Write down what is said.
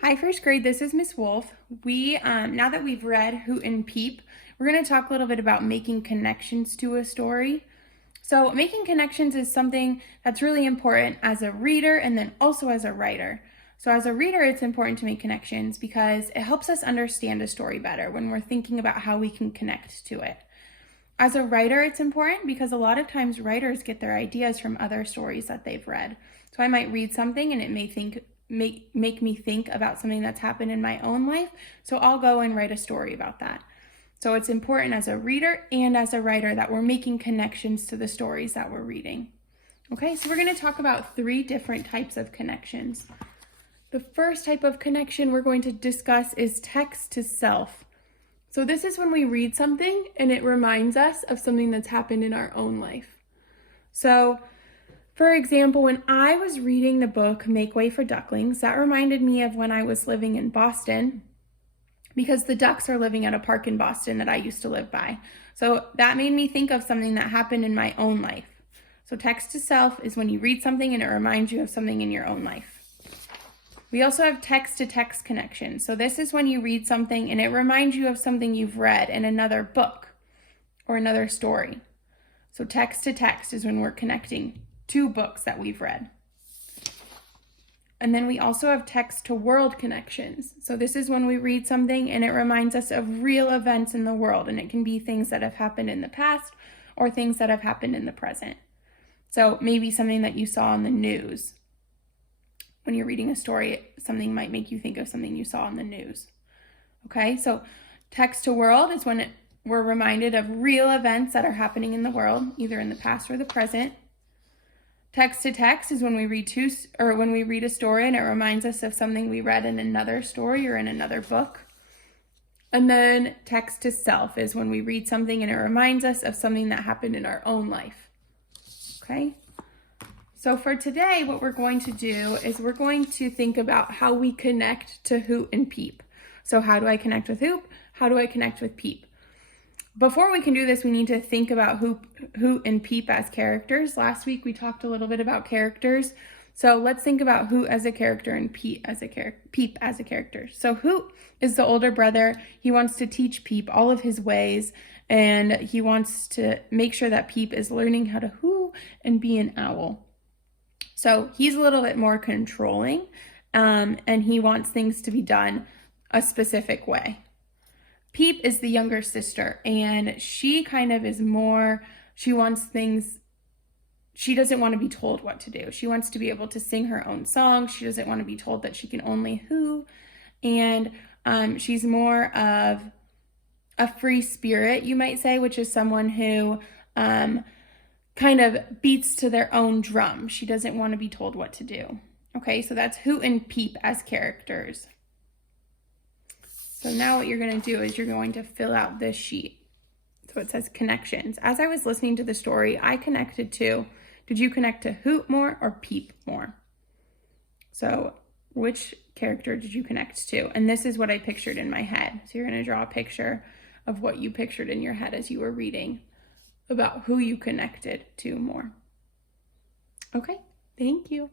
Hi, first grade. This is Miss Wolf. Now that we've read Hoot and Peep, we're going to talk a little bit about making connections to a story. So, making connections is something that's really important as a reader and then also as a writer. So, as a reader, it's important to make connections because it helps us understand a story better when we're thinking about how we can connect to it. As a writer, it's important because a lot of times writers get their ideas from other stories that they've read. So I might read something and it may make me think about something that's happened in my own life. So I'll go and write a story about that. So it's important as a reader and as a writer that we're making connections to the stories that we're reading. Okay, so we're going to talk about 3 different types of connections. The first type of connection we're going to discuss is text to self. So this is when we read something and it reminds us of something that's happened in our own life. So, for example, when I was reading the book Make Way for Ducklings, that reminded me of when I was living in Boston because the ducks are living at a park in Boston that I used to live by. So that made me think of something that happened in my own life. So text to self is when you read something and it reminds you of something in your own life. We also have text-to-text connections. So this is when you read something and it reminds you of something you've read in another book or another story. So text-to-text is when we're connecting 2 books that we've read. And then we also have text-to-world connections. So this is when we read something and it reminds us of real events in the world. And it can be things that have happened in the past or things that have happened in the present. So maybe something that you saw on the news. When you're reading a story, something might make you think of something you saw on the news. Okay, so text to world is when we're reminded of real events that are happening in the world, either in the past or the present. Text to text is when we read a story and it reminds us of something we read in another story or in another book. And then text to self is when we read something and it reminds us of something that happened in our own life. Okay? So for today, what we're going to do is we're going to think about how we connect to Hoot and Peep. So how do I connect with Hoot? How do I connect with Peep? Before we can do this, we need to think about Hoot and Peep as characters. Last week, we talked a little bit about characters. So let's think about Hoot as a character and Peep as a character. So Hoot is the older brother. He wants to teach Peep all of his ways, and he wants to make sure that Peep is learning how to hoo and be an owl. So he's a little bit more controlling, and he wants things to be done a specific way. Peep is the younger sister, and she kind of is more, she wants things, she doesn't want to be told what to do. She wants to be able to sing her own songs. She doesn't want to be told that she can only hoo, and she's more of a free spirit, you might say, which is someone who kind of beats to their own drum. She doesn't want to be told what to do. Okay, so that's Hoot and Peep as characters. So now what you're going to do is you're going to fill out this sheet. So it says connections. As I was listening to the story, I connected to, did you connect to Hoot more or Peep more? So which character did you connect to? And this is what I pictured in my head. So you're going to draw a picture of what you pictured in your head as you were reading about who you connected to more. Okay, thank you.